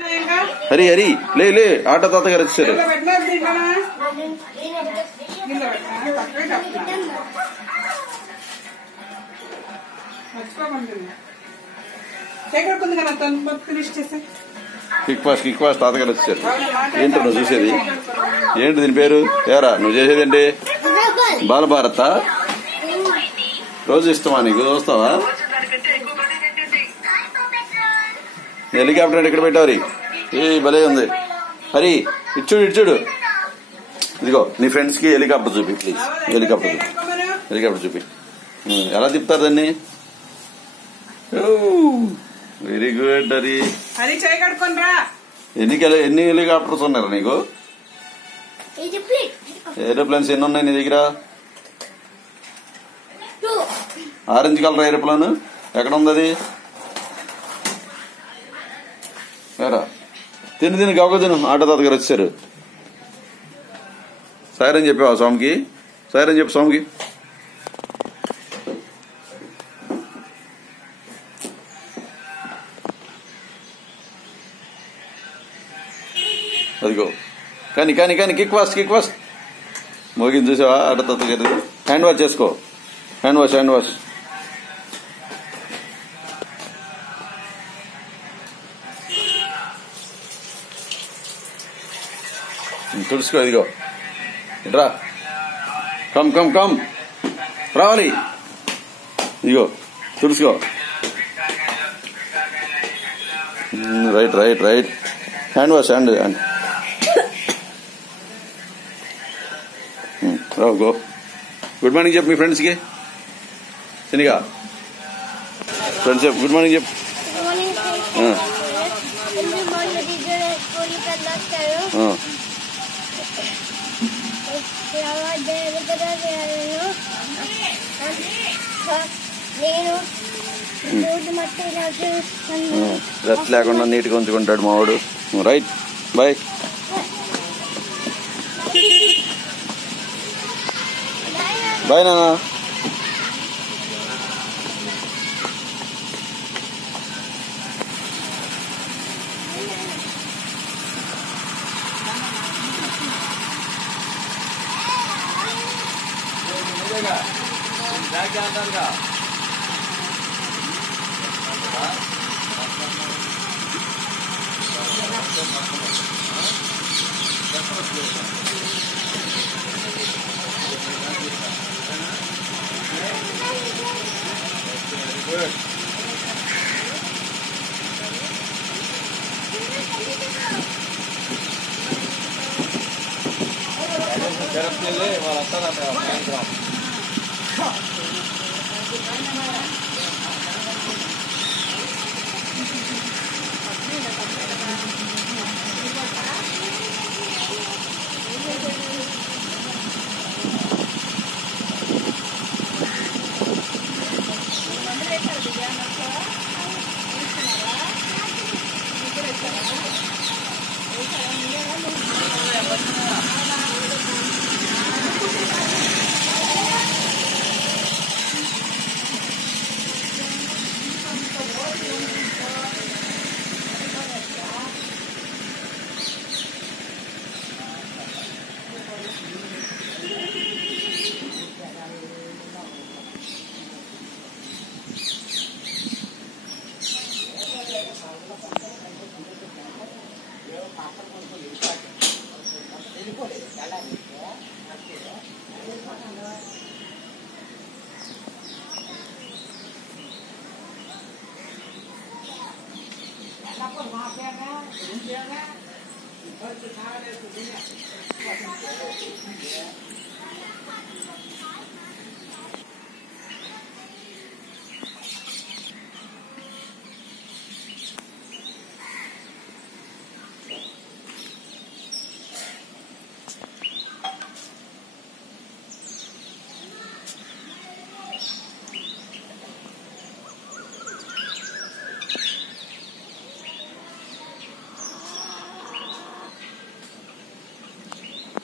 హరి హరి లే లే ఆటో తాతగారు వచ్చారు. కిక్ ఫాస్ట్ తాతగారు వచ్చారు. ఏంటో నువ్వు చూసేది ఏంటి? దీని పేరు ఏరా నువ్వు చేసేది ఏంటి? బాలభారత రోజు ఇష్టమా నీకు? చూస్తావా? హెలికాప్టర్ ఎక్కడ పెట్టావు? ఏ భలే ఉంది. హరి ఇచ్చుడు ఇదిగో నీ ఫ్రెండ్స్ కి హెలికాప్టర్ చూపి ప్లీజ్. హెలికాప్టర్ చూపి ఎలా తిప్పుతారు దాన్ని? Very good. హరి ఎన్ని హెలికాప్టర్స్ ఉన్నారా నీకు? ఏరోప్లేన్స్ ఎన్ని ఉన్నాయి నీ దగ్గర? ఆరెంజ్ కలర్ ఏరోప్లేన్ ఎక్కడ ఉంది? అది తిని గవగ తిను. ఆటో తాతగారు వచ్చారు. సైరన్ చెప్పావా స్వామికి? సైరన్ చెప్పు స్వామికి. అదిగో కానీ కానీ కానీ కిక్ ఫాస్ట్ మోగింది చూసావా? ఆటో తాతగారు హ్యాండ్ వాష్ చేసుకో. హ్యాండ్ వాష్ తుడుచుకో. ఇదిగో ఇట్రా కమ్ రావాలి. ఇదిగో తుడుచుకో. రైట్ హ్యాండ్ వాష్ రావు గో. గుడ్ మార్నింగ్ చెప్పు మీ ఫ్రెండ్స్కి. శనిగా ఫ్రెండ్స్ చెప్పు గుడ్ మార్నింగ్ చెప్పు. రెస్ట్ లేకుండా నీట్గా ఉంచుకుంటాడు మావాడు. Right bye. బాయ్ నాన్న.